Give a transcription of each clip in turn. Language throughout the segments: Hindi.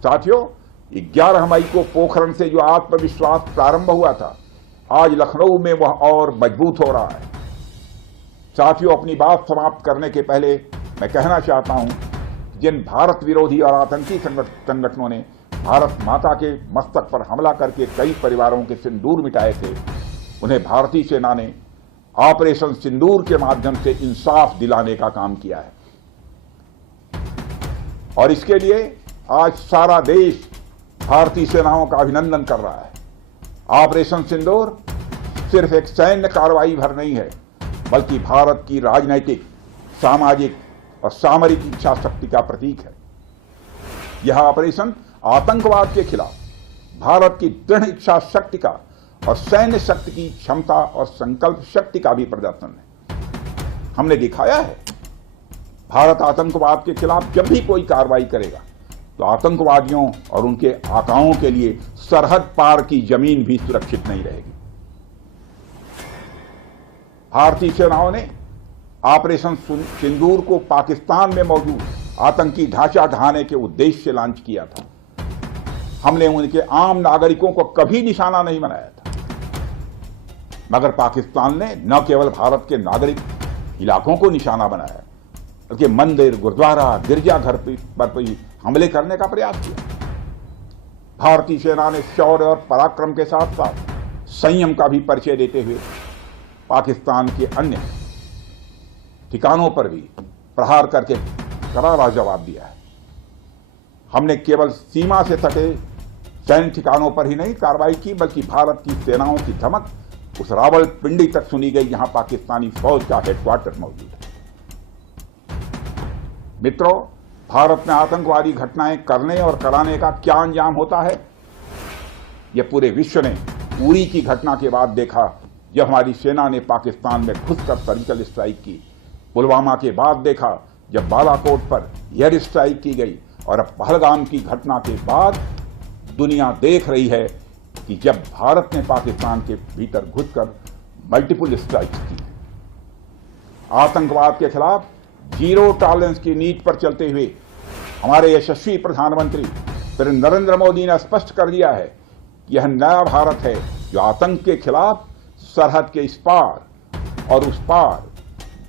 साथियों, 11 मई को पोखरण से जो आत्मविश्वास प्रारंभ हुआ था, आज लखनऊ में वह और मजबूत हो रहा है। साथियों, अपनी बात समाप्त करने के पहले मैं कहना चाहता हूं, जिन भारत विरोधी और आतंकी संगठनों ने भारत माता के मस्तक पर हमला करके कई परिवारों के सिंदूर मिटाए थे, उन्हें भारतीय सेना ने ऑपरेशन सिंदूर के माध्यम से इंसाफ दिलाने का काम किया है। और इसके लिए आज सारा देश भारतीय सेनाओं का अभिनंदन कर रहा है। ऑपरेशन सिंदूर सिर्फ एक सैन्य कार्रवाई भर नहीं है, बल्कि भारत की राजनैतिक, सामाजिक और सामरिक इच्छा शक्ति का प्रतीक है। यह ऑपरेशन आतंकवाद के खिलाफ भारत की दृढ़ इच्छा शक्ति का और सैन्य शक्ति की क्षमता और संकल्प शक्ति का भी प्रदर्शन है। हमने दिखाया है, भारत आतंकवाद के खिलाफ जब भी कोई कार्रवाई करेगा तो आतंकवादियों और उनके आकाओं के लिए सरहद पार की जमीन भी सुरक्षित नहीं रहेगी। भारतीय सेनाओं ने ऑपरेशन सिंदूर को पाकिस्तान में मौजूद आतंकी ढांचा ढहाने के उद्देश्य से लॉन्च किया था। हमने उनके आम नागरिकों को कभी निशाना नहीं बनाया था, मगर पाकिस्तान ने न केवल भारत के नागरिक इलाकों को निशाना बनाया, बल्कि मंदिर, गुरुद्वारा, गिरजाघर पर भी हमले करने का प्रयास किया। भारतीय सेना ने शौर्य और पराक्रम के साथ साथ संयम का भी परिचय देते हुए पाकिस्तान के अन्य ठिकानों पर भी प्रहार करके करारा जवाब दिया है। हमने केवल सीमा से सटे सैन्य ठिकानों पर ही नहीं कार्रवाई की, बल्कि भारत की सेनाओं की धमक उस रावलपिंडी तक सुनी गई, जहां पाकिस्तानी फौज का हेडक्वार्टर मौजूद है। मित्रों, भारत में आतंकवादी घटनाएं करने और कराने का क्या अंजाम होता है, यह पूरे विश्व ने उरी की घटना के बाद देखा, जब हमारी सेना ने पाकिस्तान में घुसकर सर्जिकल स्ट्राइक की। पुलवामा के बाद देखा, जब बालाकोट पर एयर स्ट्राइक की गई, और अब पहलगाम की घटना के बाद दुनिया देख रही है कि जब भारत ने पाकिस्तान के भीतर घुसकर मल्टीपल स्ट्राइक्स की। आतंकवाद के खिलाफ जीरो टॉलरेंस की नीति पर चलते हुए हमारे यशस्वी प्रधानमंत्री श्री नरेंद्र मोदी ने स्पष्ट कर दिया है कि यह नया भारत है जो आतंक के खिलाफ सरहद के इस पार और उस पार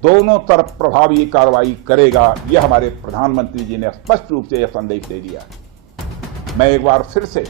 दोनों तरफ प्रभावी कार्रवाई करेगा। यह हमारे प्रधानमंत्री जी ने स्पष्ट रूप से यह संदेश दे दिया है। मैं एक बार फिर से